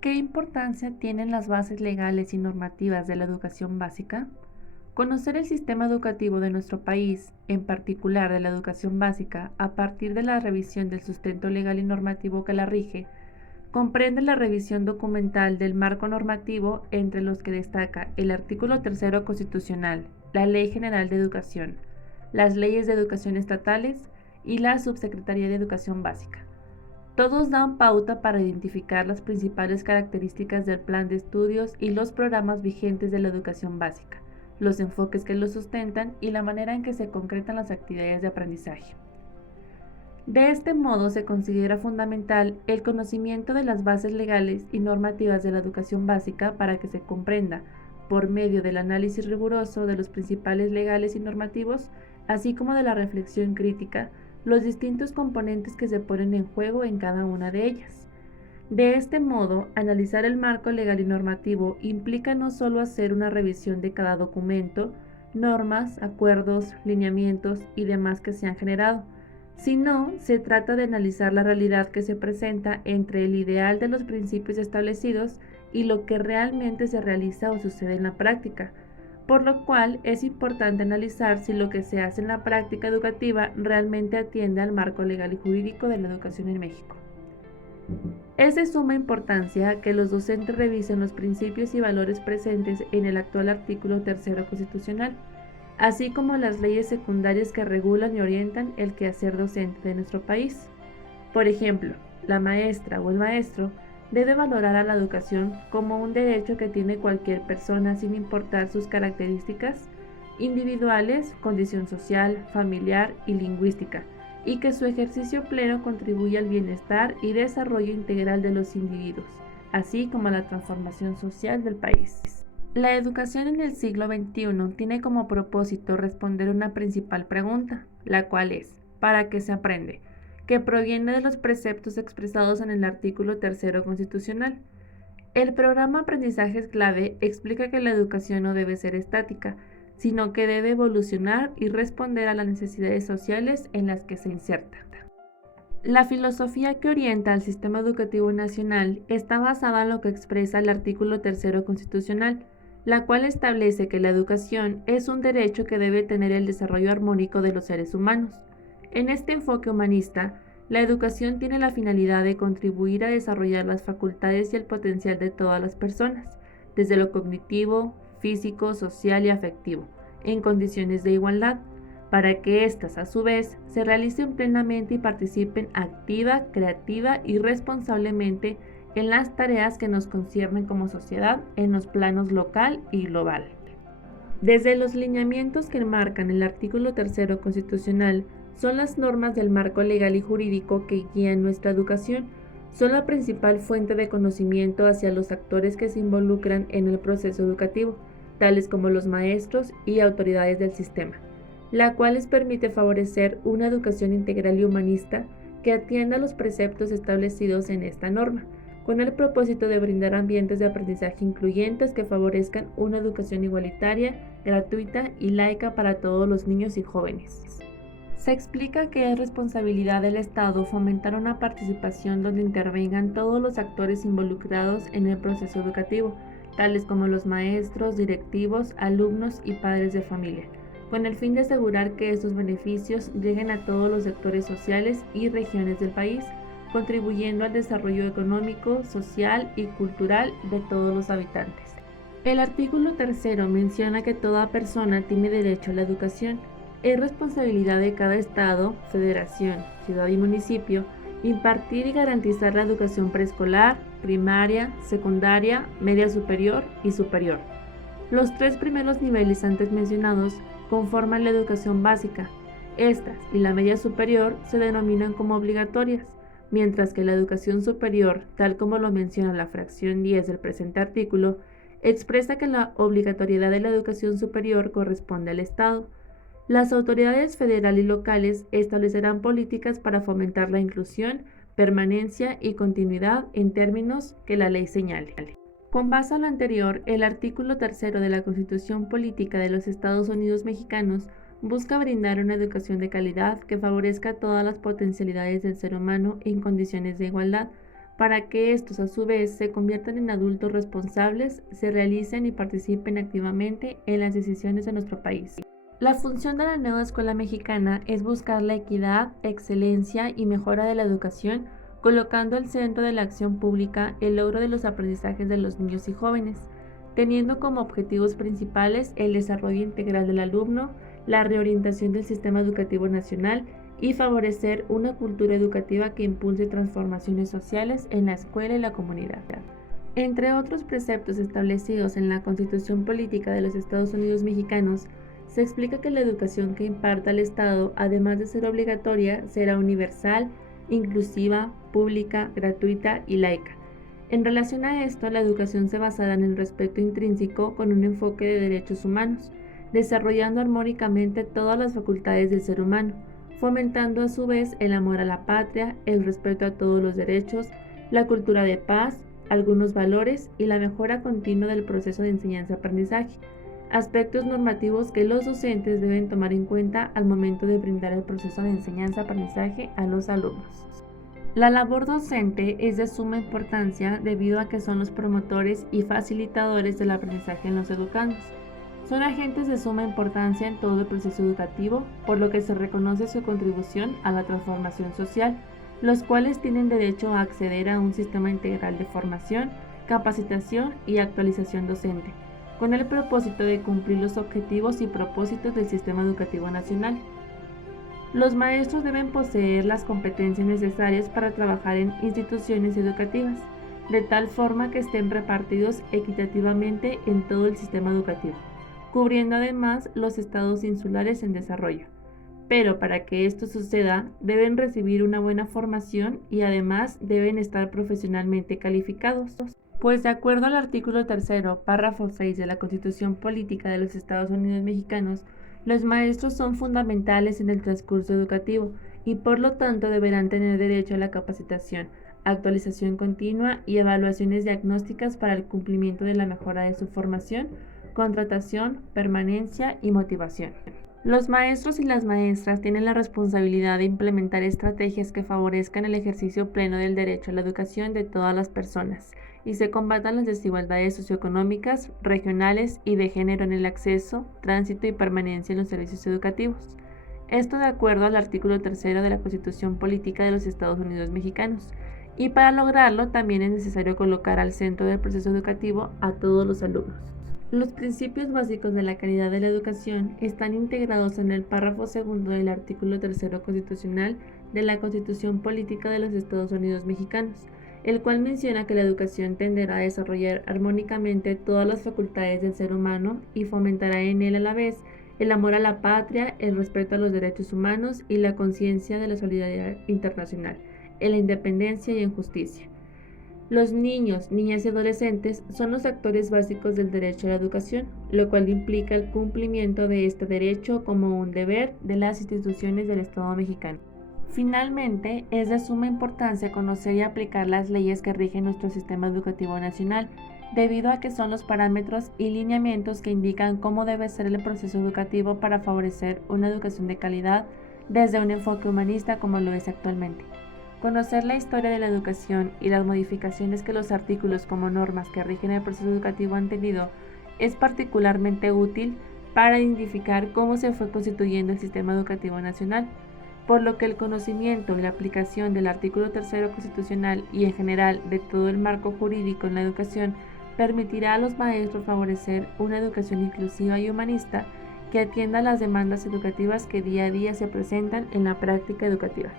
¿Qué importancia tienen las bases legales y normativas de la educación básica? Conocer el sistema educativo de nuestro país, en particular de la educación básica, a partir de la revisión del sustento legal y normativo que la rige, comprende la revisión documental del marco normativo, entre los que destaca el artículo tercero constitucional, la Ley General de Educación, las leyes de educación estatales y la Subsecretaría de Educación Básica. Todos dan pauta para identificar las principales características del plan de estudios y los programas vigentes de la educación básica, los enfoques que lo sustentan y la manera en que se concretan las actividades de aprendizaje. De este modo, se considera fundamental el conocimiento de las bases legales y normativas de la educación básica para que se comprenda, por medio del análisis riguroso de los principales legales y normativos, así como de la reflexión crítica, los distintos componentes que se ponen en juego en cada una de ellas. De este modo, analizar el marco legal y normativo implica no solo hacer una revisión de cada documento, normas, acuerdos, lineamientos y demás que se han generado, sino se trata de analizar la realidad que se presenta entre el ideal de los principios establecidos y lo que realmente se realiza o sucede en la práctica, por lo cual es importante analizar si lo que se hace en la práctica educativa realmente atiende al marco legal y jurídico de la educación en México. Es de suma importancia que los docentes revisen los principios y valores presentes en el actual artículo tercero constitucional, así como las leyes secundarias que regulan y orientan el quehacer docente de nuestro país. Por ejemplo, la maestra o el maestro debe valorar a la educación como un derecho que tiene cualquier persona sin importar sus características individuales, condición social, familiar y lingüística, y que su ejercicio pleno contribuye al bienestar y desarrollo integral de los individuos, así como a la transformación social del país. La educación en el siglo XXI tiene como propósito responder una principal pregunta, la cual es: ¿para qué se aprende?, que proviene de los preceptos expresados en el artículo tercero constitucional. El programa Aprendizajes Clave explica que la educación no debe ser estática, sino que debe evolucionar y responder a las necesidades sociales en las que se inserta. La filosofía que orienta al sistema educativo nacional está basada en lo que expresa el artículo tercero constitucional, la cual establece que la educación es un derecho que debe tener el desarrollo armónico de los seres humanos. En este enfoque humanista, la educación tiene la finalidad de contribuir a desarrollar las facultades y el potencial de todas las personas, desde lo cognitivo, físico, social y afectivo, en condiciones de igualdad, para que éstas, a su vez, se realicen plenamente y participen activa, creativa y responsablemente en las tareas que nos conciernen como sociedad en los planos local y global. Desde los lineamientos que enmarcan el artículo tercero constitucional, son las normas del marco legal y jurídico que guían nuestra educación, son la principal fuente de conocimiento hacia los actores que se involucran en el proceso educativo, tales como los maestros y autoridades del sistema, la cual les permite favorecer una educación integral y humanista que atienda los preceptos establecidos en esta norma, con el propósito de brindar ambientes de aprendizaje incluyentes que favorezcan una educación igualitaria, gratuita y laica para todos los niños y jóvenes. Se explica que es responsabilidad del Estado fomentar una participación donde intervengan todos los actores involucrados en el proceso educativo, tales como los maestros, directivos, alumnos y padres de familia, con el fin de asegurar que estos beneficios lleguen a todos los sectores sociales y regiones del país, contribuyendo al desarrollo económico, social y cultural de todos los habitantes. El artículo tercero menciona que toda persona tiene derecho a la educación. Es responsabilidad de cada estado, federación, ciudad y municipio impartir y garantizar la educación preescolar, primaria, secundaria, media superior y superior. Los tres primeros niveles antes mencionados conforman la educación básica. Estas y la media superior se denominan como obligatorias, mientras que la educación superior, tal como lo menciona la fracción 10 del presente artículo, expresa que la obligatoriedad de la educación superior corresponde al Estado. Las autoridades federal y locales establecerán políticas para fomentar la inclusión, permanencia y continuidad en términos que la ley señale. Con base a lo anterior, el artículo tercero de la Constitución Política de los Estados Unidos Mexicanos busca brindar una educación de calidad que favorezca todas las potencialidades del ser humano en condiciones de igualdad, para que estos a su vez se conviertan en adultos responsables, se realicen y participen activamente en las decisiones de nuestro país. La función de la nueva escuela mexicana es buscar la equidad, excelencia y mejora de la educación, colocando al centro de la acción pública el logro de los aprendizajes de los niños y jóvenes, teniendo como objetivos principales el desarrollo integral del alumno, la reorientación del sistema educativo nacional y favorecer una cultura educativa que impulse transformaciones sociales en la escuela y la comunidad. Entre otros preceptos establecidos en la Constitución Política de los Estados Unidos Mexicanos, se explica que la educación que imparta el Estado, además de ser obligatoria, será universal, inclusiva, pública, gratuita y laica. En relación a esto, la educación se basará en el respeto intrínseco con un enfoque de derechos humanos, desarrollando armónicamente todas las facultades del ser humano, fomentando a su vez el amor a la patria, el respeto a todos los derechos, la cultura de paz, algunos valores y la mejora continua del proceso de enseñanza-aprendizaje, aspectos normativos que los docentes deben tomar en cuenta al momento de brindar el proceso de enseñanza-aprendizaje a los alumnos. La labor docente es de suma importancia debido a que son los promotores y facilitadores del aprendizaje en los educandos. Son agentes de suma importancia en todo el proceso educativo, por lo que se reconoce su contribución a la transformación social, los cuales tienen derecho a acceder a un sistema integral de formación, capacitación y actualización docente, con el propósito de cumplir los objetivos y propósitos del sistema educativo nacional. Los maestros deben poseer las competencias necesarias para trabajar en instituciones educativas, de tal forma que estén repartidos equitativamente en todo el sistema educativo, cubriendo además los estados insulares en desarrollo. Pero para que esto suceda, deben recibir una buena formación y además deben estar profesionalmente calificados. Pues de acuerdo al artículo 3, párrafo 6 de la Constitución Política de los Estados Unidos Mexicanos, los maestros son fundamentales en el transcurso educativo y por lo tanto deberán tener derecho a la capacitación, actualización continua y evaluaciones diagnósticas para el cumplimiento de la mejora de su formación, contratación, permanencia y motivación. Los maestros y las maestras tienen la responsabilidad de implementar estrategias que favorezcan el ejercicio pleno del derecho a la educación de todas las personas y se combatan las desigualdades socioeconómicas, regionales y de género en el acceso, tránsito y permanencia en los servicios educativos. Esto de acuerdo al artículo 3 de la Constitución Política de los Estados Unidos Mexicanos. Y para lograrlo también es necesario colocar al centro del proceso educativo a todos los alumnos. Los principios básicos de la calidad de la educación están integrados en el párrafo 2 del artículo 3 constitucional de la Constitución Política de los Estados Unidos Mexicanos, el cual menciona que la educación tenderá a desarrollar armónicamente todas las facultades del ser humano y fomentará en él a la vez el amor a la patria, el respeto a los derechos humanos y la conciencia de la solidaridad internacional, en la independencia y en justicia. Los niños, niñas y adolescentes son los actores básicos del derecho a la educación, lo cual implica el cumplimiento de este derecho como un deber de las instituciones del Estado mexicano. Finalmente, es de suma importancia conocer y aplicar las leyes que rigen nuestro sistema educativo nacional, debido a que son los parámetros y lineamientos que indican cómo debe ser el proceso educativo para favorecer una educación de calidad desde un enfoque humanista como lo es actualmente. Conocer la historia de la educación y las modificaciones que los artículos como normas que rigen el proceso educativo han tenido es particularmente útil para identificar cómo se fue constituyendo el sistema educativo nacional, por lo que el conocimiento y la aplicación del artículo 3 constitucional y en general de todo el marco jurídico en la educación permitirá a los maestros favorecer una educación inclusiva y humanista que atienda las demandas educativas que día a día se presentan en la práctica educativa.